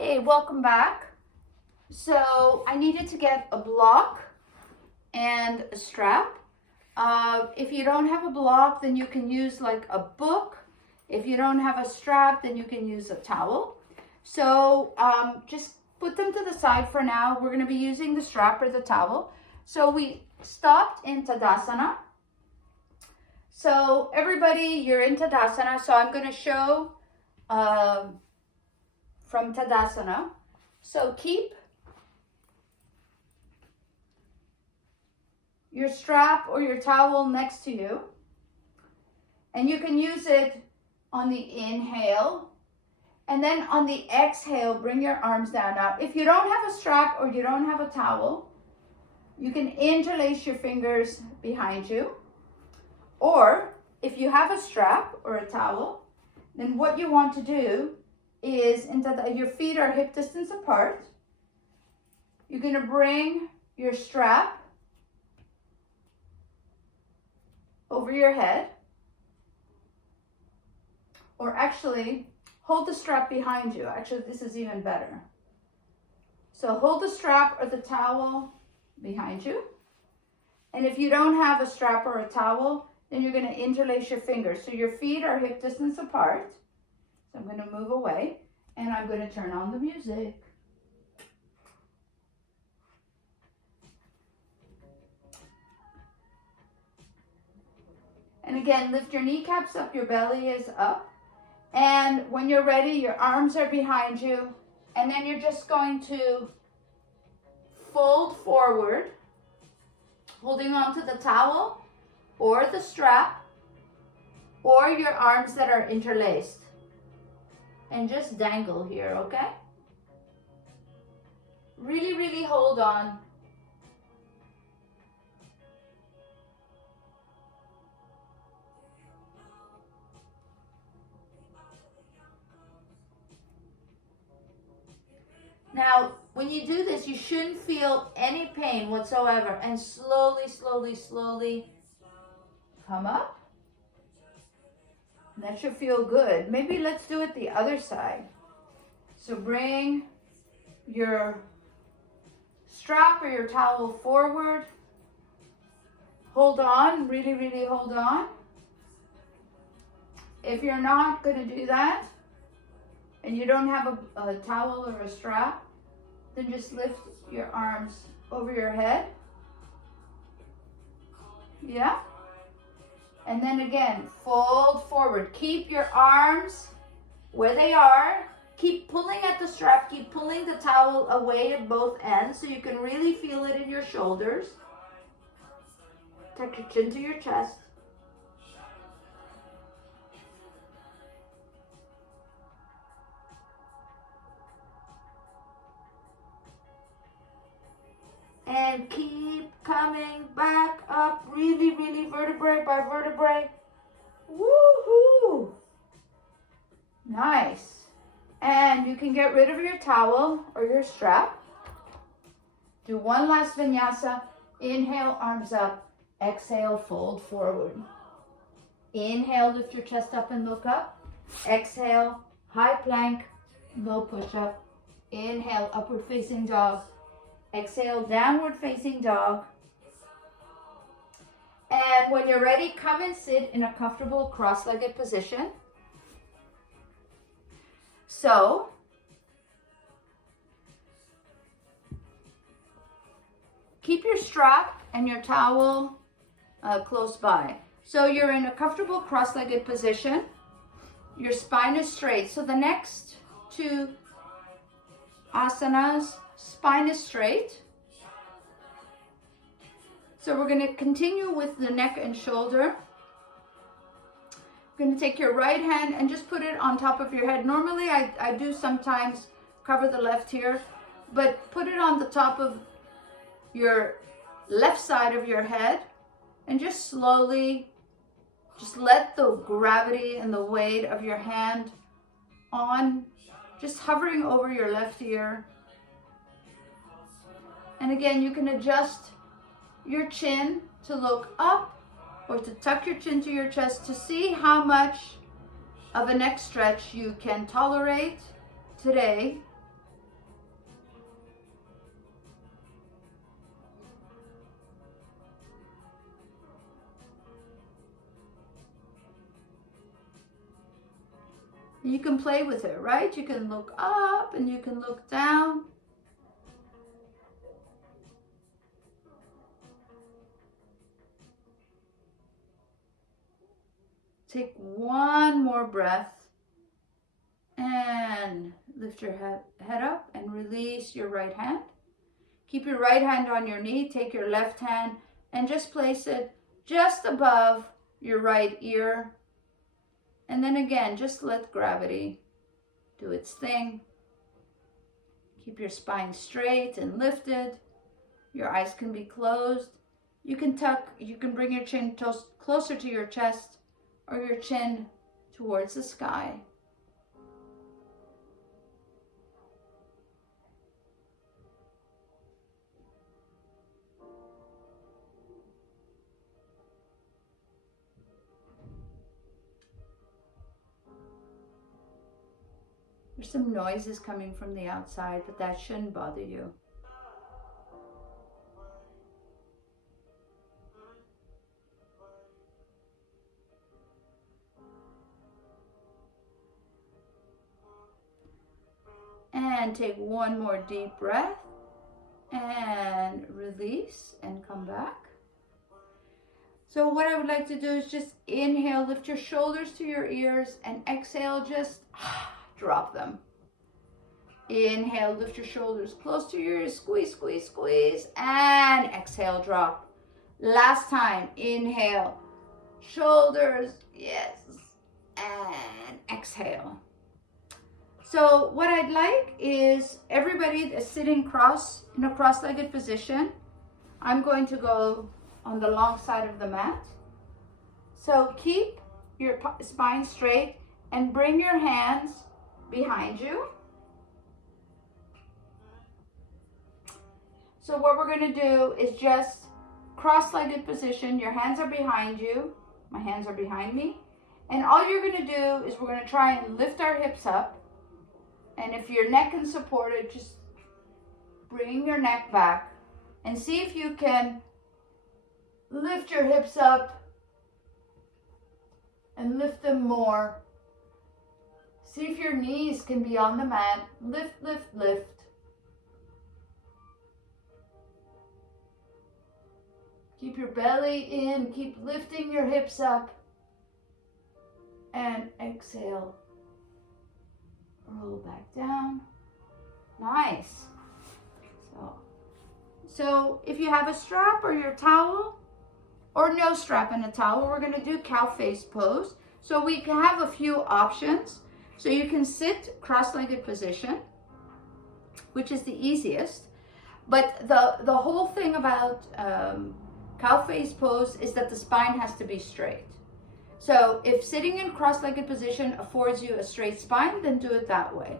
Hey, welcome back. So I needed to get a block and a strap. If you don't have a block, then you can use like a book. If you don't have a strap, then you can use a towel. So just put them to the side for now. We're going to be using the strap or the towel. So we stopped in Tadasana. So everybody, you're in Tadasana. So I'm going to show from Tadasana. So keep your strap or your towel next to you, and you can use it on the inhale, and then on the exhale bring your arms down. Now if you don't have a strap or you don't have a towel, you can interlace your fingers behind you, or if you have a strap or a towel, then what you want to do is your feet are hip distance apart. You're going to bring your strap over your head, or actually hold the strap behind you. Actually, this is even better. So hold the strap or the towel behind you. And if you don't have a strap or a towel, then you're going to interlace your fingers. So your feet are hip distance apart. So I'm going to move away and I'm going to turn on the music. And again, lift your kneecaps up, your belly is up. And when you're ready, your arms are behind you. And then you're just going to fold forward, holding onto the towel or the strap or your arms that are interlaced. And just dangle here, okay? Really, really hold on. Now, when you do this, you shouldn't feel any pain whatsoever. And slowly, slowly, slowly come up. That should feel good. Maybe let's do it the other side. So bring your strap or your towel forward. Hold on, really, really hold on. If you're not going to do that, and you don't have a towel or a strap, then just lift your arms over your head. Yeah? And then again, fold forward. Keep your arms where they are. Keep pulling at the strap. Keep pulling the towel away at both ends so you can really feel it in your shoulders. Tuck your chin to your chest. And keep coming back up, really, really vertebrae by vertebrae. Woohoo! Nice. And you can get rid of your towel or your strap. Do one last vinyasa. Inhale, arms up. Exhale, fold forward. Inhale, lift your chest up and look up. Exhale, high plank, low push-up. Inhale, upward facing dog. Exhale, downward facing dog. And when you're ready, come and sit in a comfortable cross-legged position. So, keep your strap and your towel close by. So you're in a comfortable cross-legged position. Your spine is straight. So the next two asanas, spine is straight. So we're going to continue with the neck and shoulder. You're going to take your right hand and just put it on top of your head. Normally I do sometimes cover the left here, but put it on the top of your left side of your head and just slowly, just let the gravity and the weight of your hand on, just hovering over your left ear. And again, you can adjust your chin to look up or to tuck your chin to your chest to see how much of a neck stretch you can tolerate today You can play with it, right? You can look up and you can look down. Take one more breath and lift your head up and release your right hand. Keep your right hand on your knee. Take your left hand and just place it just above your right ear. And then again, just let gravity do its thing. Keep your spine straight and lifted. Your eyes can be closed. You can bring your chin closer to your chest or your chin towards the sky. There's some noises coming from the outside, but that shouldn't bother you. And take one more deep breath and release and come back. So what I would like to do is just inhale, lift your shoulders to your ears, and exhale, just drop them. Inhale, lift your shoulders close to your ears, squeeze, squeeze, squeeze, and exhale, drop. Last time, inhale, shoulders, yes, and exhale. So what I'd like is everybody that's sitting in a cross-legged position. I'm going to go on the long side of the mat. So keep your spine straight and bring your hands behind you. So what we're going to do is just cross-legged position. Your hands are behind you. My hands are behind me. And all you're going to do is we're going to try and lift our hips up. And if your neck can support it, just bring your neck back and see if you can lift your hips up and lift them more. See if your knees can be on the mat. Lift, lift, lift. Keep your belly in. Keep lifting your hips up. And exhale. Roll back down. Nice. So if you have a strap or your towel, or no strap and a towel, we're going to do cow face pose. So we can have a few options. So you can sit cross-legged position, which is the easiest. But the whole thing about cow face pose is that the spine has to be straight. So if sitting in cross-legged position affords you a straight spine, then do it that way.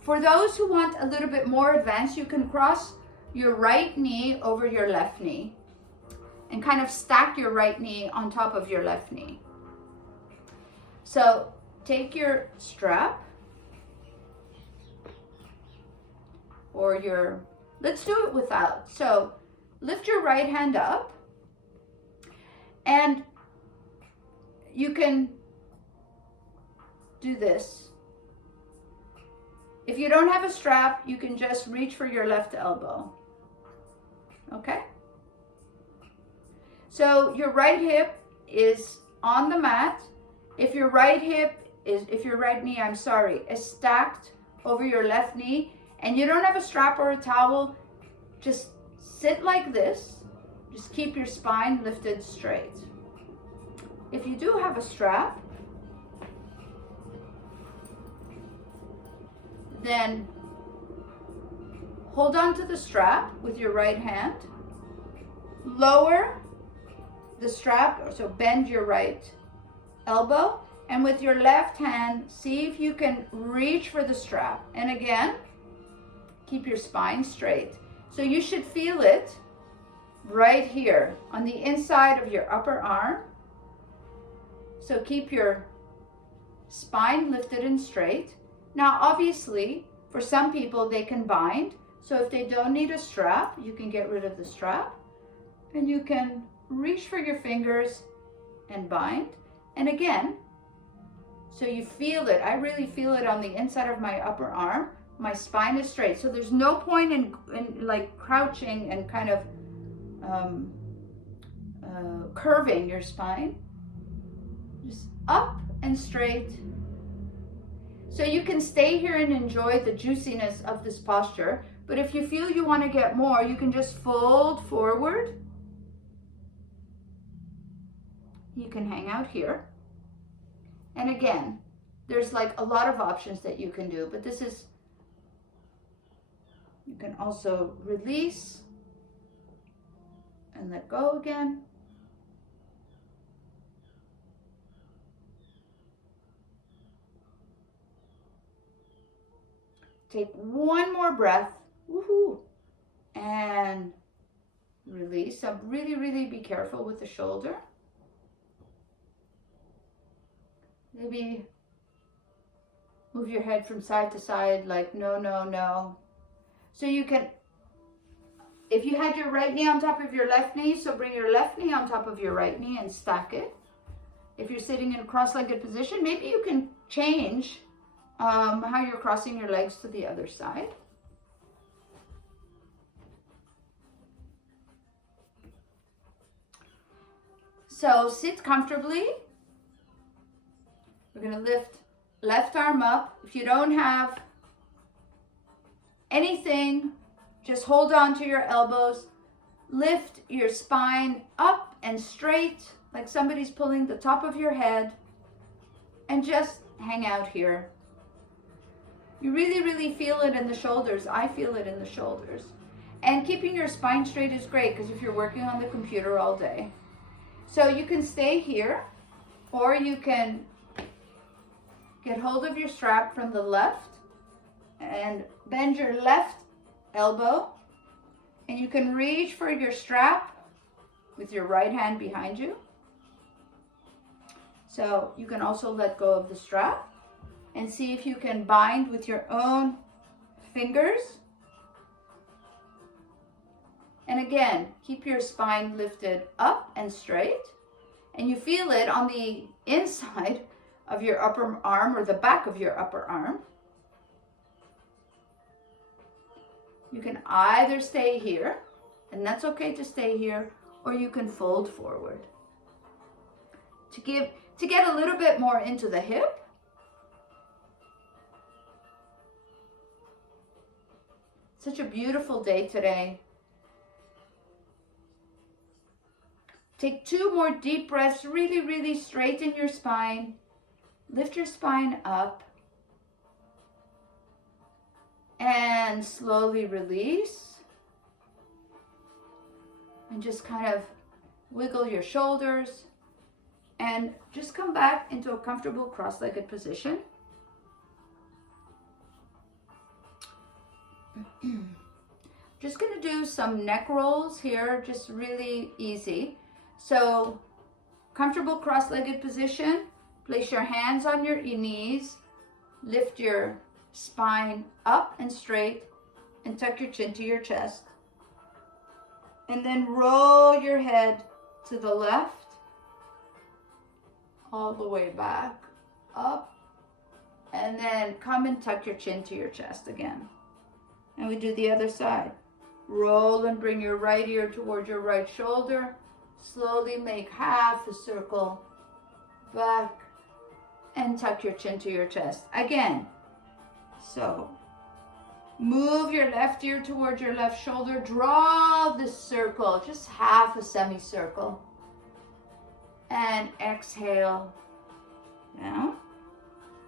For those who want a little bit more advanced, you can cross your right knee over your left knee and kind of stack your right knee on top of your left knee. So take your strap or let's do it without. So lift your right hand up and you can do this. If you don't have a strap, you can just reach for your left elbow. Okay? So your right hip is on the mat. If your right knee, is stacked over your left knee and you don't have a strap or a towel, just sit like this. Just keep your spine lifted straight. If you do have a strap, then hold on to the strap with your right hand. Lower the strap, so bend your right elbow, and with your left hand, see if you can reach for the strap. And again, keep your spine straight. So you should feel it right here on the inside of your upper arm. So keep your spine lifted and straight. Now, obviously, for some people, they can bind. So if they don't need a strap, you can get rid of the strap. And you can reach for your fingers and bind. And again, So you feel it. I really feel it on the inside of my upper arm. My spine is straight. So there's no point in like crouching and kind of curving your spine. Just up and straight. So you can stay here and enjoy the juiciness of this posture. But if you feel you want to get more, you can just fold forward. You can hang out here. And again, there's like a lot of options that you can do, but this is, you can also release and let go again. Take one more breath. Woohoo! And release. So really, really be careful with the shoulder. Maybe move your head from side to side like no, no, no. So you can, if you had your right knee on top of your left knee, so bring your left knee on top of your right knee and stack it. If you're sitting in a cross-legged position, maybe you can change how you're crossing your legs to the other side. So sit comfortably. We're going to lift left arm up. If you don't have anything, just hold on to your elbows. Lift your spine up and straight, like somebody's pulling the top of your head, and just hang out here. You really, really feel it in the shoulders. I feel it in the shoulders. And keeping your spine straight is great because if you're working on the computer all day. So you can stay here, or you can get hold of your strap from the left and bend your left elbow, and you can reach for your strap with your right hand behind you. So you can also let go of the strap and see if you can bind with your own fingers. And again, keep your spine lifted up and straight, and you feel it on the inside of your upper arm or the back of your upper arm. You can either stay here, and that's okay to stay here, or you can fold forward. To get a little bit more into the hip, such a beautiful day today. Take 2 more deep breaths, really, really straighten your spine. Lift your spine up. And slowly release. And just kind of wiggle your shoulders. And just come back into a comfortable cross-legged position. Just going to do some neck rolls here, just really easy. So, comfortable cross-legged position. Place your hands on your knees. Lift your spine up and straight and tuck your chin to your chest. And then roll your head to the left, all the way back, up, and then come and tuck your chin to your chest again. And we do the other side. Roll and bring your right ear toward your right shoulder. Slowly make half a circle back and tuck your chin to your chest. Again. So move your left ear towards your left shoulder. Draw this circle, just half a semicircle. And exhale down.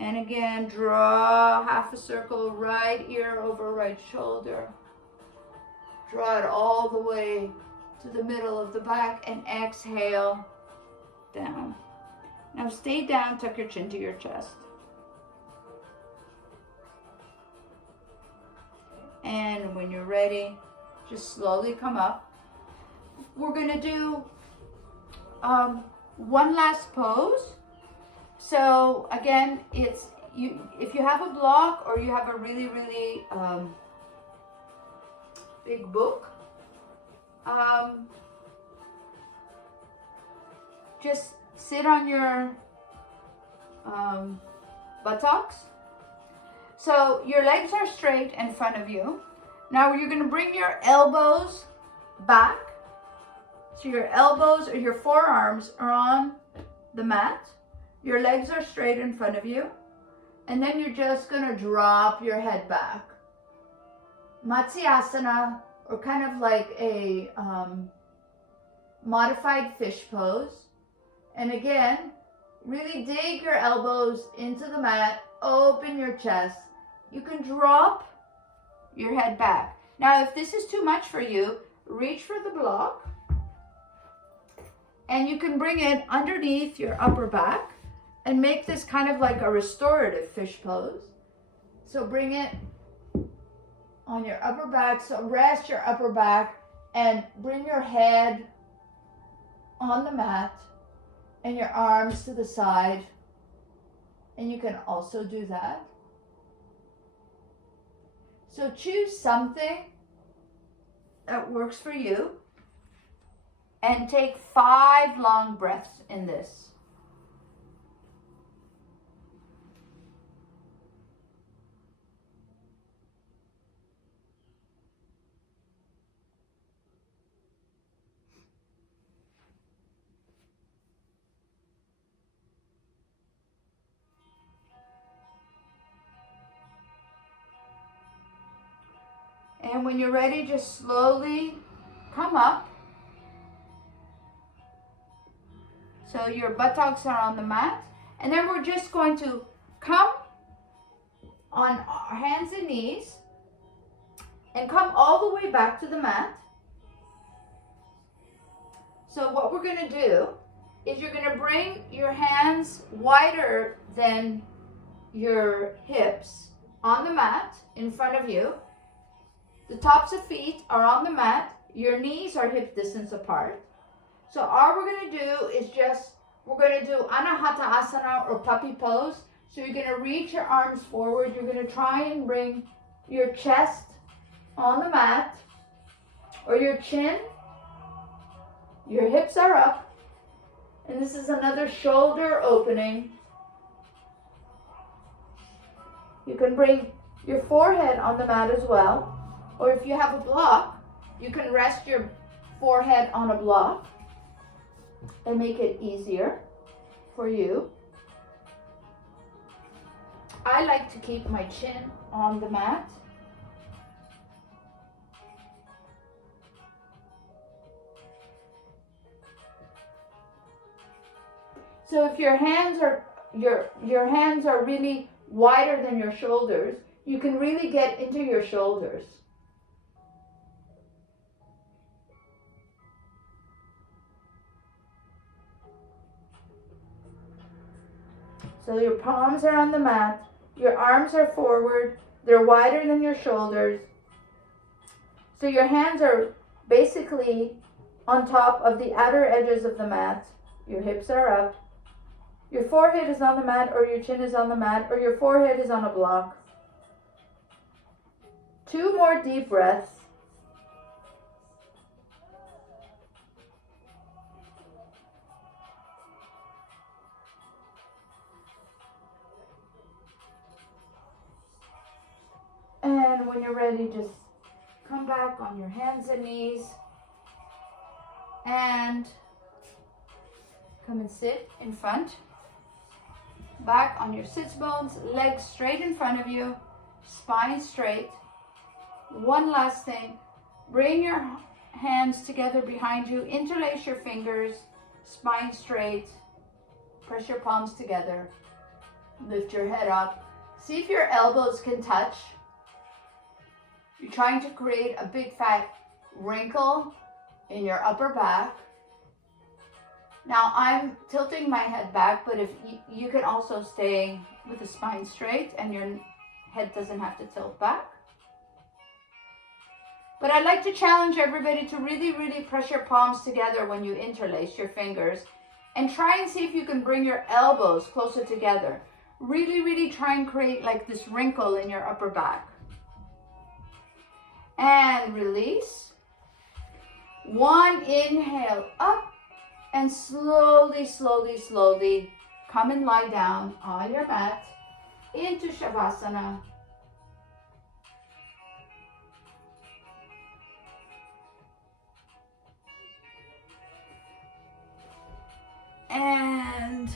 And again, draw half a circle, right ear over right shoulder. Draw it all the way to the middle of the back and exhale down. Now stay down, tuck your chin to your chest. And when you're ready, just slowly come up. We're gonna do one last pose. So again, it's if you have a block or you have a really, really big book, just sit on your buttocks. So your legs are straight in front of you. Now you're going to bring your elbows back. So your elbows or your forearms are on the mat. Your legs are straight in front of you. And then you're just going to drop your head back. Matsyasana, or kind of like a modified fish pose. And again, really dig your elbows into the mat, open your chest. You can drop your head back. Now, if this is too much for you, reach for the block. And you can bring it underneath your upper back and make this kind of like a restorative fish pose. So bring it on your upper back. So rest your upper back and bring your head on the mat and your arms to the side. And you can also do that. So choose something that works for you and take 5 long breaths in this. And when you're ready, just slowly come up. So your buttocks are on the mat. And then we're just going to come on our hands and knees and come all the way back to the mat. So what we're going to do is you're going to bring your hands wider than your hips on the mat in front of you. The tops of feet are on the mat. Your knees are hip distance apart. So all we're going to do is we're going to do Anahata Asana or puppy pose. So you're going to reach your arms forward. You're going to try and bring your chest on the mat or your chin. Your hips are up. And this is another shoulder opening. You can bring your forehead on the mat as well. Or if you have a block, you can rest your forehead on a block and make it easier for you. I like to keep my chin on the mat. So if your hands are really wider than your shoulders, you can really get into your shoulders. So your palms are on the mat, your arms are forward, they're wider than your shoulders. So your hands are basically on top of the outer edges of the mat. Your hips are up. Your forehead is on the mat, or your chin is on the mat, or your forehead is on a block. 2 more deep breaths. And when you're ready, just come back on your hands and knees and come and sit in front. Back on your sits bones, legs straight in front of you, spine straight. One last thing, bring your hands together behind you, interlace your fingers, spine straight, press your palms together, lift your head up. See if your elbows can touch. You're trying to create a big fat wrinkle in your upper back. Now I'm tilting my head back, but if you can also stay with the spine straight and your head doesn't have to tilt back. But I'd like to challenge everybody to really, really press your palms together when you interlace your fingers and try and see if you can bring your elbows closer together. Really, really try and create like this wrinkle in your upper back. And release. 1 inhale up and slowly, slowly, slowly come and lie down on your mat. into Shavasana. And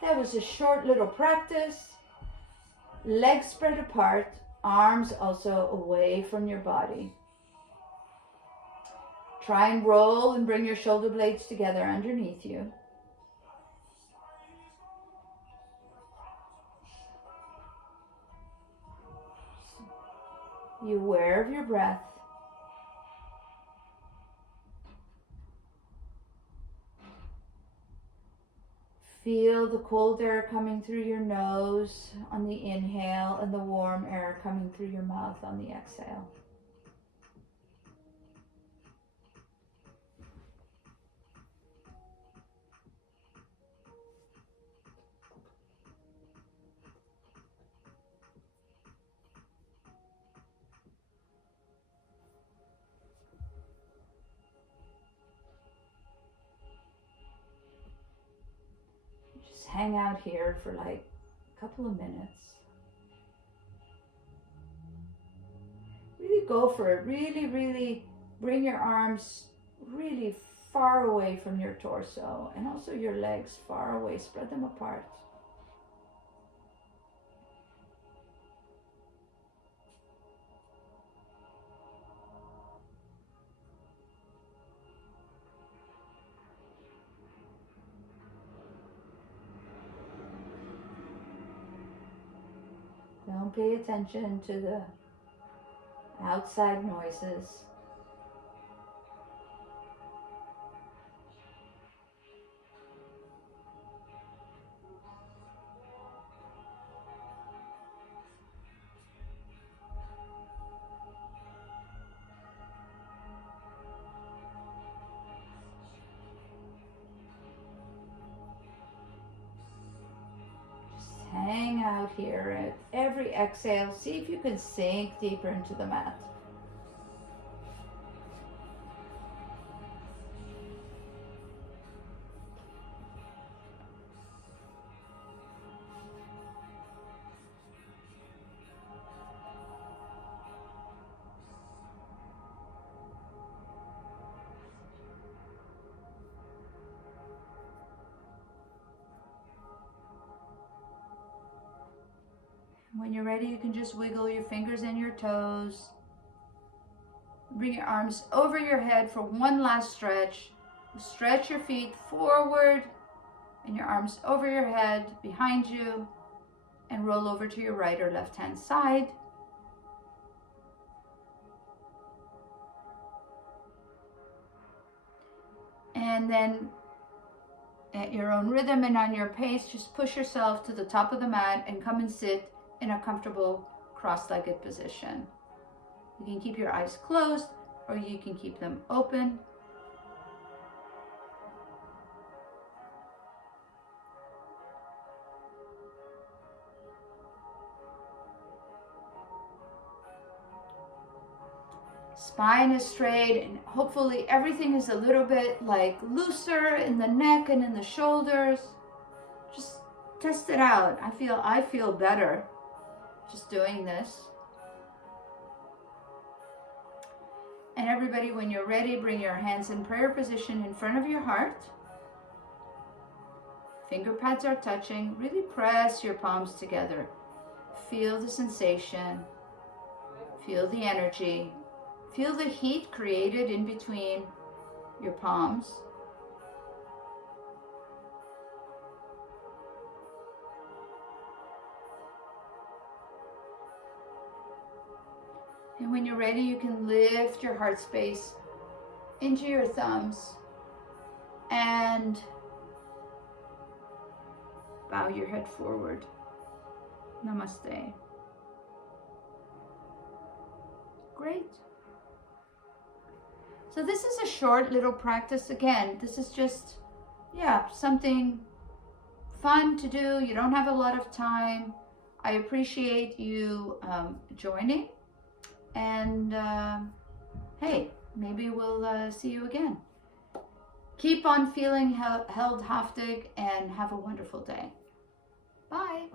that was a short little practice. Legs spread apart, arms also away from your body. Try and roll and bring your shoulder blades together underneath you. You aware of your breath. Feel the cold air coming through your nose on the inhale and the warm air coming through your mouth on the exhale. Hang out here for like a couple of minutes. Really go for it. Really bring your arms really far away from your torso and also your legs far away. Spread them apart. Don't pay attention to the outside noises. Hang out here at every exhale. See if you can sink deeper into the mat. When you're ready, you can just wiggle your fingers and your toes. Bring your arms over your head for one last stretch. Stretch your feet forward and your arms over your head, behind you, and roll over to your right or left hand side. And then at your own rhythm and on your pace, just push yourself to the top of the mat and come and sit in a comfortable cross-legged position. You can keep your eyes closed or you can keep them open. Spine is straight and hopefully everything is a little bit like looser in the neck and in the shoulders. Just test it out. I feel better just doing this. And everybody, when you're ready, bring your hands in prayer position in front of your heart. Finger pads are touching. Really press your palms together. Feel the sensation. Feel the energy. Feel the heat created in between your palms. And when you're ready, you can lift your heart space into your thumbs and bow your head forward. Namaste. Great. So this is a short little practice. Again, this is just, something fun to do. You don't have a lot of time. I appreciate you joining. And hey, maybe we'll see you again. Keep on feeling Heldhaftig and have a wonderful day. Bye.